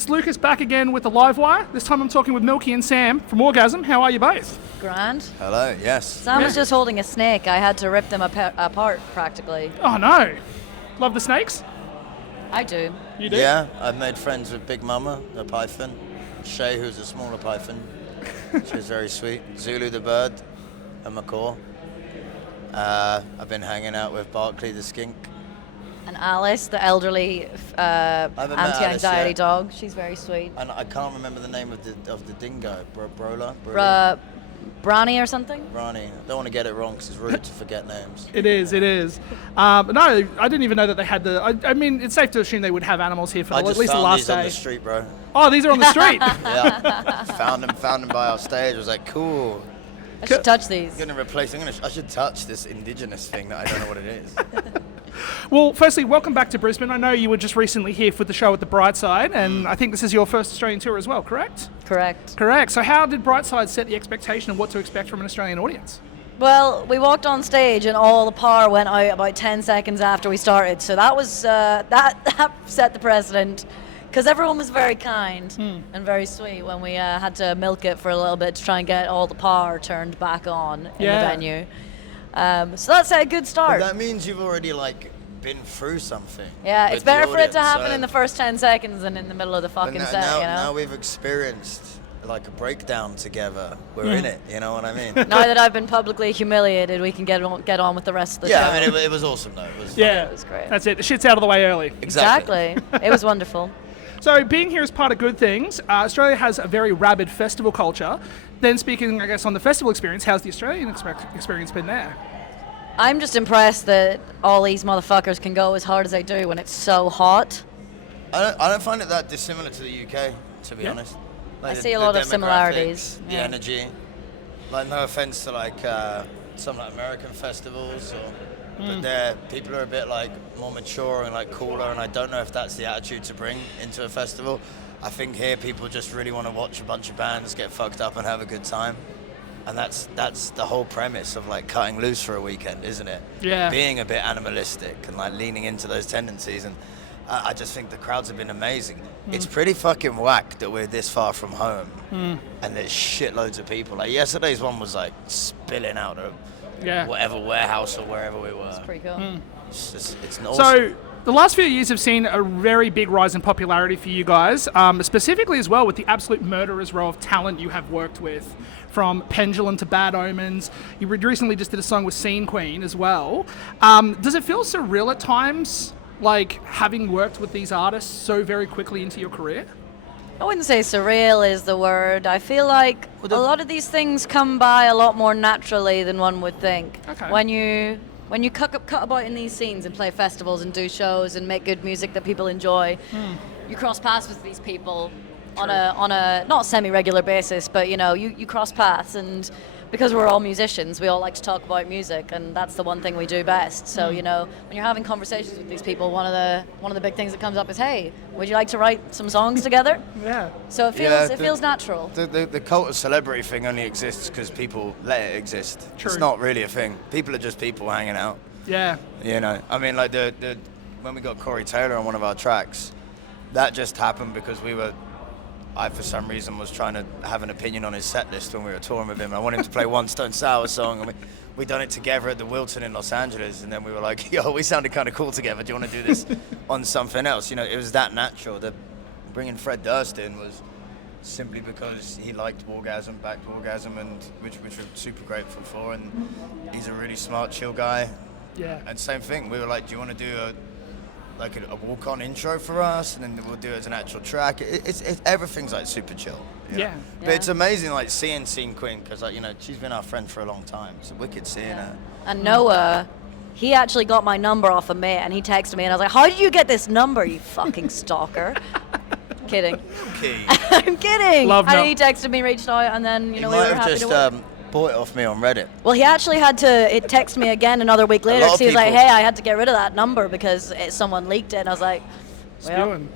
It's Lucas back again with the live wire. This time I'm talking with Milkie and Sam from Wargasm. How are you both? Grand. Hello, yes. Sam was just holding a snake. I had to rip them apart, practically. Oh no. Love the snakes? I do. You do? Yeah, I've made friends with Big Mama, the python. Shay, who's a smaller python. She's very sweet. Zulu, the bird, and macaw. I've been hanging out with Barkley, the skink. And Alice, the elderly anti-anxiety dog. She's very sweet. And I can't remember the name of the dingo. Brola? Brani or something? Brani. I don't want to get it wrong because it's rude to forget names. It is. No, I didn't even know that they had I mean, it's safe to assume they would have animals here for at least the last day. I just found these on the street, bro. Oh, these are on the street? Yeah. Found them by our stage. I was like, cool. I should touch these. I should touch this indigenous thing that I don't know what it is. Well, firstly, welcome back to Brisbane. I know you were just recently here for the show at the Brightside, and I think this is your first Australian tour as well, correct? Correct. So how did Brightside set the expectation of what to expect from an Australian audience? Well, we walked on stage and all the power went out about 10 seconds after we started. So that was that set the precedent, because everyone was very kind and very sweet when we had to milk it for a little bit to try and get all the power turned back on in the venue. So that's a good start. But that means you've already been through something. Yeah, it's better for it to happen in the first 10 seconds than in the middle of the fucking set. Now we've experienced a breakdown together. We're in it. You know what I mean? Now that I've been publicly humiliated, we can get on with the rest of the show. Yeah, I mean it was awesome though. It was great. That's it. The shit's out of the way early. Exactly. It was wonderful. So being here is part of good things. Australia has a very rabid festival culture. Then speaking, I guess, on the festival experience, how's the Australian experience been there? I'm just impressed that all these motherfuckers can go as hard as they do when it's so hot. I don't find it that dissimilar to the UK, to be honest. I see a lot of similarities. The energy. No offense to some American festivals, but people are a bit more mature and cooler, and I don't know if that's the attitude to bring into a festival. I think here people just really want to watch a bunch of bands get fucked up and have a good time. And that's the whole premise of cutting loose for a weekend, isn't it? Yeah. Being a bit animalistic and leaning into those tendencies, and I just think the crowds have been amazing. It's pretty fucking whack that we're this far from home, and there's shitloads of people. Yesterday's one was spilling out of whatever warehouse or wherever we were. It's pretty cool. It's awesome. So the last few years have seen a very big rise in popularity for you guys, specifically as well with the absolute murderer's row of talent you have worked with, from Pendulum to Bad Omens. You recently just did a song with Scene Queen as well. Does it feel surreal at times, having worked with these artists so very quickly into your career? I wouldn't say surreal is the word. I feel like a lot of these things come by a lot more naturally than one would think. Okay. When you cut about in these scenes and play festivals and do shows and make good music that people enjoy, you cross paths with these people on a not semi-regular basis, but you cross paths, and because we're all musicians, we all like to talk about music, and that's the one thing we do best. So when you're having conversations with these people, one of the big things that comes up is, hey, would you like to write some songs together? Yeah. So it feels natural. The cult of celebrity thing only exists because people let it exist. True. It's not really a thing. People are just people hanging out. Yeah. I mean, when we got Corey Taylor on one of our tracks, that just happened because I, for some reason, was trying to have an opinion on his set list when we were touring with him. I wanted him to play One Stone Sour song, and we done it together at the Wilton in Los Angeles, and then we were like, yo, we sounded kind of cool together. Do you want to do this on something else? It was that natural. Bringing Fred Durst in was simply because he liked Wargasm, backed Wargasm, and which we're super grateful for, and he's a really smart, chill guy. Yeah. And same thing, we were like, do you want to do a walk-on intro for us, and then we'll do it as an actual track. Everything's super chill. Yeah. But it's amazing seeing Scene Queen, because she's been our friend for a long time. It's wicked seeing her. And Noah, he actually got my number off a mate, and he texted me, and I was like, how did you get this number, you fucking stalker? Kidding. Okay. I'm kidding. Love and no. he texted me, reached out, and then we were happy to work. Bought it off me on Reddit. Well, he actually had to text me again another week later, because he was like, hey, I had to get rid of that number because someone leaked it. And I was like, Spewing.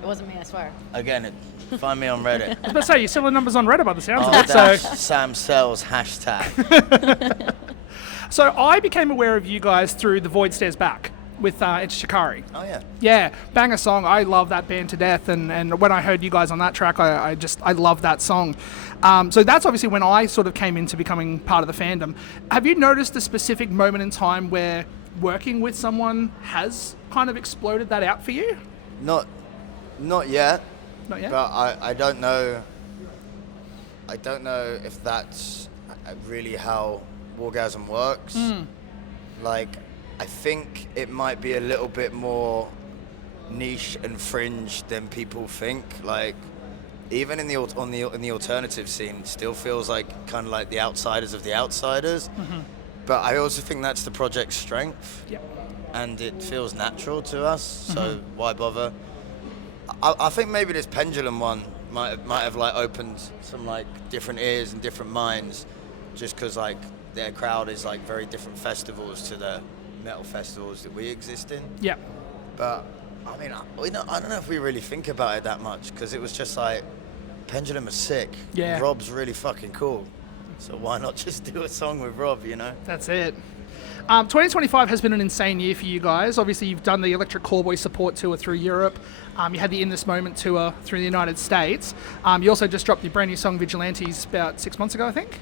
It wasn't me, I swear. Again, find me on Reddit. I was about to say, you're selling numbers on Reddit by the sounds of it. So Sam Sells #. So I became aware of you guys through The Void Stares Back. with It's Shikari. Oh yeah. Yeah, banger song. I love that band to death, and when I heard you guys on that track, I love that song. So that's obviously when I sort of came into becoming part of the fandom. Have you noticed a specific moment in time where working with someone has kind of exploded that out for you? Not yet. Not yet? But I don't know. I don't know if that's really how Wargasm works. Like, I think it might be a little bit more niche and fringe than people think. Like, even in the alternative scene, it still feels like kind of like the outsiders of the outsiders. But I also think that's the project's strength. Yep. And it feels natural to us. So why bother? I think maybe this Pendulum one might have like opened some like different ears and different minds, just because like their crowd is like very different festivals to the metal festivals that we exist in. Yeah. But I mean, I don't know if we really think about it that much, because it was just like Pendulum is sick. Yeah. Rob's really fucking cool. So why not just do a song with Rob, you know? That's it. 2025 has been an insane year for you guys. Obviously, you've done the Electric Callboy support tour through Europe. You had the In This Moment tour through the United States. You also just dropped your brand new song Vigilantes about 6 months ago, I think.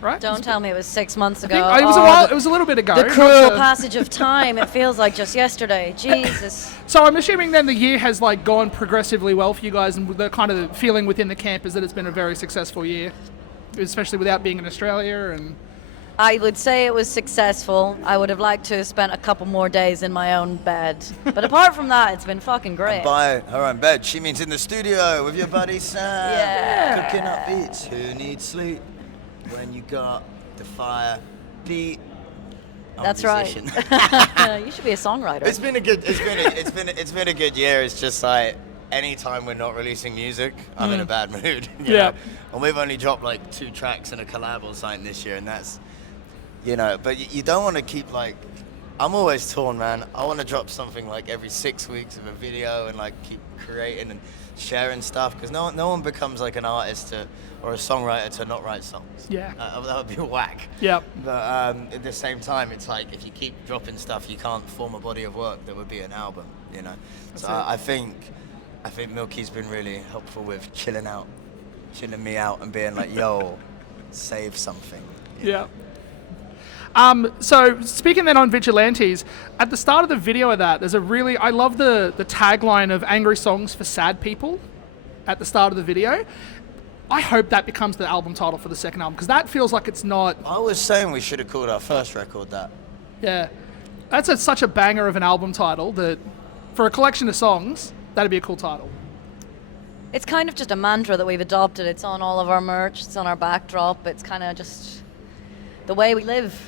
Right? Don't tell me it was 6 months ago. It was a while. It was a little bit ago. The cruel passage of time. It feels like just yesterday. Jesus. So I'm assuming then the year has like gone progressively well for you guys, and the kind of feeling within the camp is that it's been a very successful year, especially without being in Australia. And I would say it was successful. I would have liked to have spent a couple more days in my own bed. But apart from that, it's been fucking great. By her own bed, she means in the studio with your buddy Sam. Yeah. Cooking up beats. Who needs sleep when you got the fire beat? That's right. You should be a songwriter. It's been a good year. It's just like anytime we're not releasing music, I'm in a bad mood. you know? And we've only dropped like 2 tracks and a collab or something this year, and that's, you know, but you don't want to keep like, I'm always torn, man. I want to drop something like every 6 weeks of a video and like keep creating and sharing stuff, because no one becomes like an artist or a songwriter to not write songs. Yeah. That would be whack. Yep. But at the same time, it's like if you keep dropping stuff, you can't form a body of work that would be an album, you know. So I think Milkie's been really helpful with chilling me out and being like, yo, save something. Yeah. So speaking then on Vigilantes, at the start of the video of that, there's I love the tagline of angry songs for sad people at the start of the video. I hope that becomes the album title for the second album, because that feels like it's not. I was saying we should have called our first record that. Yeah. That's such a banger of an album title that for a collection of songs, that'd be a cool title. It's kind of just a mantra that we've adopted. It's on all of our merch. It's on our backdrop. It's kind of just the way we live.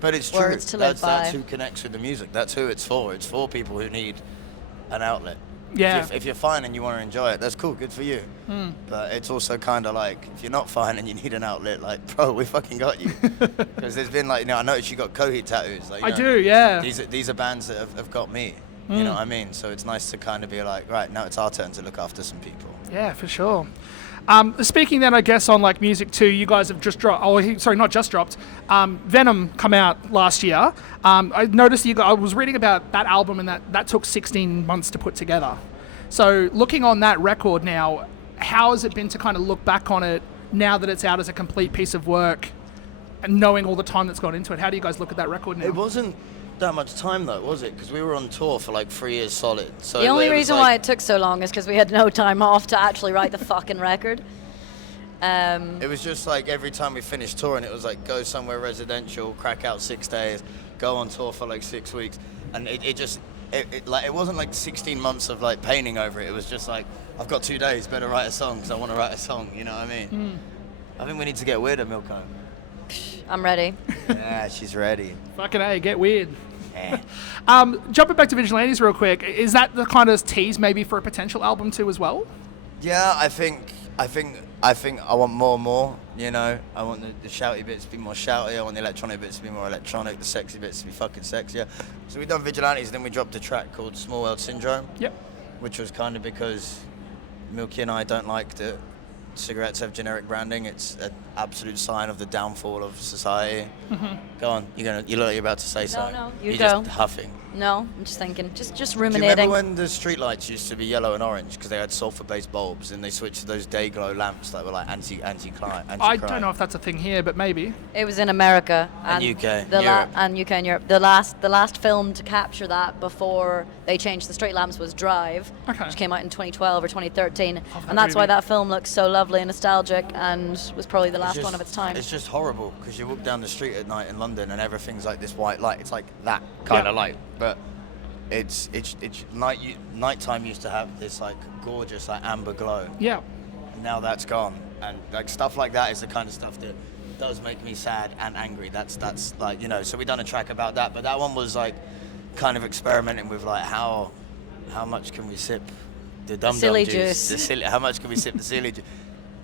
But it's true. Words to live by. That's who connects with the music. That's who it's for. It's for people who need an outlet. Yeah. If you're fine and you want to enjoy it, that's cool. Good for you. But it's also kind of like, if you're not fine and you need an outlet, like, bro, we fucking got you. Because there's been like, you know, I noticed you got Coheed tattoos. Like, I do, yeah. These are bands that have got me. You know what I mean? So it's nice to kind of be like, right, now it's our turn to look after some people. Yeah, for sure. Speaking then, I guess, on like music too, you guys have just dropped, not just dropped, Venom come out last year. I noticed I was reading about that album, and that took 16 months to put together. So looking on that record now, how has it been to kind of look back on it now that it's out as a complete piece of work, and knowing all the time that's gone into it? How do you guys look at that record now? It wasn't that much time though, was it? Because we were on tour for like 3 years solid. So the only reason why it took so long is because we had no time off to actually write the fucking record. It was just like every time we finished touring, it was like go somewhere residential, crack out 6 days, go on tour for like 6 weeks, and it wasn't like 16 months of like painting over it. It was just like, I've got 2 days, better write a song because I want to write a song. You know what I mean? I think we need to get weirder, Milko. I'm ready. Yeah, she's ready. Fucking A, get weird. Jumping back to Vigilantes real quick, is that the kind of tease maybe for a potential album too as well? Yeah, I think I want more and more, you know. I want the shouty bits to be more shouty, I want the electronic bits to be more electronic, the sexy bits to be fucking sexier. So we've done Vigilantes, then we dropped a track called Small World Syndrome. Yep. Which was kind of because Milkie and I don't like that cigarettes have generic branding. It's an absolute sign of the downfall of society. Go on, you look like you're about to say something. No, you're go. just huffing. No, I'm just thinking, just Do you ruminating. remember when the streetlights used to be yellow and orange because they had sulfur-based bulbs, and they switched to those day glow lamps that were like anti-crime? I don't know if that's a thing here, but maybe. It was in America And UK, and Europe. UK and Europe. The last film to capture that before they changed the street lamps was Drive, Okay. which came out in 2012 or 2013, that and that's why movie. that film looks so lovely and nostalgic, and was probably the last one of its time. It's just horrible because you walk down the street at night in London and everything's like this white light. It's like that kind of light, but it's nighttime used to have this like gorgeous like amber glow. Yeah. And now that's gone, and like stuff like that is the kind of stuff that does make me sad and angry. That's like, you know. So we done a track about that, but that one was like kind of experimenting with like how much can we sip the dum dum Silly juice? juice. How much can we sip the silly juice?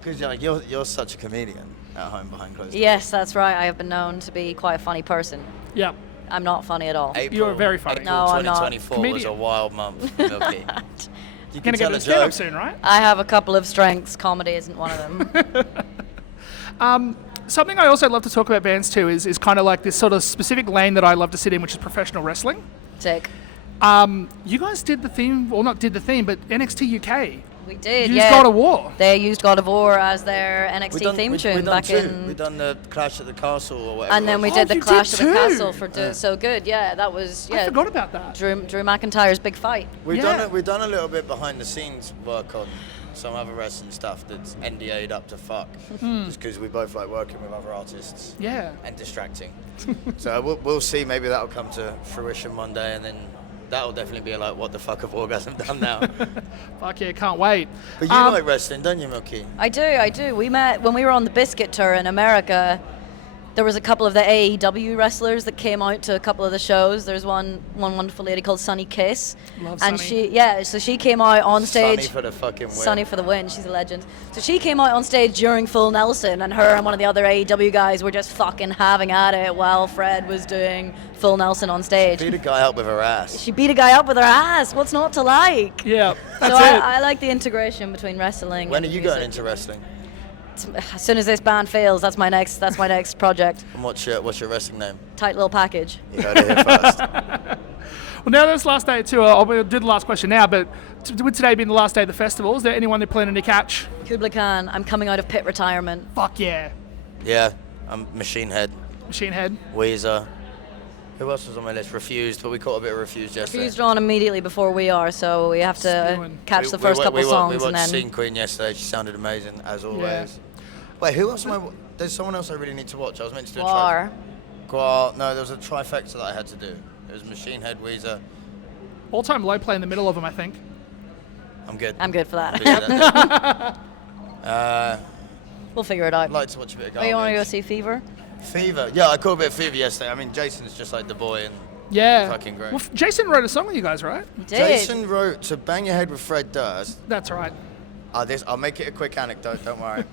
Because like you're such a comedian at home behind closed doors. Yes, that's right. I have been known to be quite a funny person. Yeah. I'm not funny at all. You are very funny. April No, I'm not. 2024 was a Comedian. wild month, Milkie. You Gonna can get tell to a stand up joke. soon, right? I have a couple of strengths. Comedy isn't one of them. Something I also love to talk about bands too is kind of like this sort of specific lane that I love to sit in, which is professional wrestling. Sick. You guys did the theme, well, not did the theme, but NXT UK. We did. Used yeah. God of War. They used God of War as their NXT theme tune back in. We done the Clash at the Castle or whatever. And then we Oh, did the you Clash did of the too. Castle for Do It So Good. Yeah, that was I forgot about that. Drew McIntyre's big fight. We've Yeah. done a little bit behind the scenes work on some other wrestling stuff that's NDA'd up to fuck, just because we both like working with other artists Yeah. and distracting. So we'll see. Maybe that'll come to fruition one day, and then that'll definitely be like, what the fuck have Wargasm done now? Fuck yeah, can't wait. But you like wrestling, don't you, Milkie? I do. We met when we were on the Biscuit tour in America. There was a couple of the AEW wrestlers that came out to a couple of the shows. There's one wonderful lady called Sunny Kiss. Love and Sunny. so she came out on stage. Sunny for the fucking win. Sunny for the win. She's a legend. So she came out on stage during Full Nelson, and her and one of the other AEW guys were just fucking having at it while Fred was doing Full Nelson on stage. Beat a guy up with her ass. She beat a guy up with her ass. What's not to like? Yeah, So that's it. I like the integration between wrestling. When are and you music. going into wrestling? As soon as this band fails, that's my next project. And what's your wrestling name? Tight little package. You heard it here first. Well, now this last day too, I'll do the last question now, but with today being the last day of the festival, is there anyone they're planning to catch? Kublai Khan, I'm coming out of pit retirement. Fuck yeah. Yeah, I'm Machine Head, Machine Head. Weezer. Who else was on my list? Refused, but we caught a bit of Refused yesterday. Fused on immediately before we are, so we have to Spewing. catch the first couple songs we and watched then. Scene Queen yesterday. She sounded amazing, as always. Wait, who else am I... There's someone else I really need to watch. I was meant to do a War. Guar. No, there was a trifecta that I had to do. It was Machine Head, Weezer. All-time low play in the middle of them, I think. I'm good. I'm good for I'll that. leave it at that. We'll figure it out. I'd like to watch a bit of Oh, Garbage. you want to go see Fever? Fever. Yeah, I caught a bit of Fever yesterday. I mean, Jason's just like the boy, and Yeah. Fucking great. Well, Jason wrote a song with you guys, right? We did. Jason wrote to Bang Your Head with Fred Durst. That's right. I'll make it a quick anecdote, don't worry.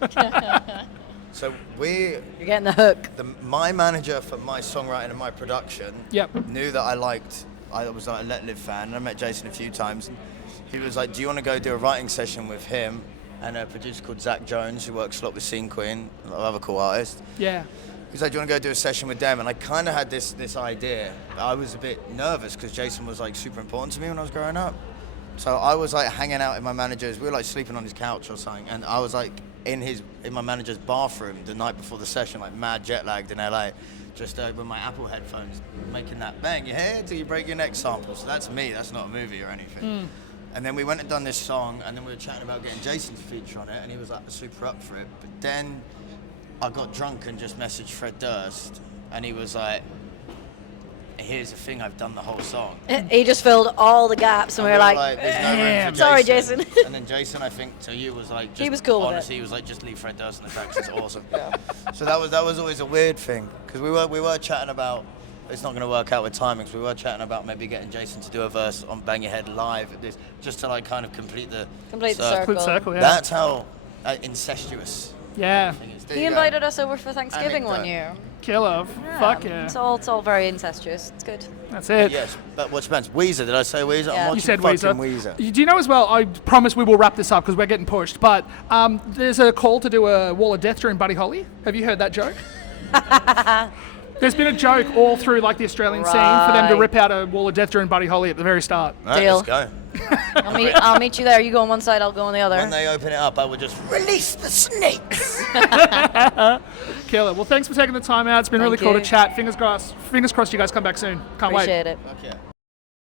So You're getting the hook. my manager for my songwriting and my production Yep. knew that I was like a Let Live fan, and I met Jason a few times. And he was like, do you want to go do a writing session with him and a producer called Zach Jones, who works a lot with Scene Queen, a lot of other cool artists. Yeah. He's like, do you want to go do a session with them? And I kind of had this idea. I was a bit nervous because Jason was like super important to me when I was growing up. So I was like hanging out in my manager's, we were like sleeping on his couch or something, and I was like in my manager's bathroom the night before the session, like mad jet lagged in LA, just with my Apple headphones, making that bang your head till you break your neck sample. So that's me, that's not a movie or anything. And then we went and done this song, and then we were chatting about getting Jason to feature on it, and he was like super up for it. But then I got drunk and just messaged Fred Durst, and he was like, here's the thing, I've done the whole song. He just filled all the gaps, and we were like, there's no room for sorry, Jason. And then Jason, I think, to you was like, just, He was cool with it. honestly, he was like, just leave Fred Durst in the tracks, it's awesome. So that was always a weird thing, because we were chatting about, it's not going to work out with timings, we were chatting about maybe getting Jason to do a verse on Bang Your Head live at this, just to like kind of complete the circle. Complete circle, yeah. That's how incestuous Yeah. the thing is. There He you go. invited us over for Thanksgiving one Anecdote. year. Killer. Fuck yeah. It's all very incestuous. It's good. That's it. Yes, but what's bands? Weezer, did I say Weezer? Yeah. I'm watching You said fucking Weezer. Weezer. Do you know as well, I promise we will wrap this up because we're getting pushed, but there's a call to do a Wall of Death during Buddy Holly. Have you heard that joke? There's been a joke all through like the Australian scene for them to rip out a wall of death during Buddy Holly at the very start. Right, Deal. let's go. I'll meet you there. You go on one side, I'll go on the other. When they open it up, I will just release the snakes. Killer. Well, thanks for taking the time out. It's been really Thank cool to you. chat. Fingers crossed you guys come back soon. Can't wait. Appreciate it. Okay.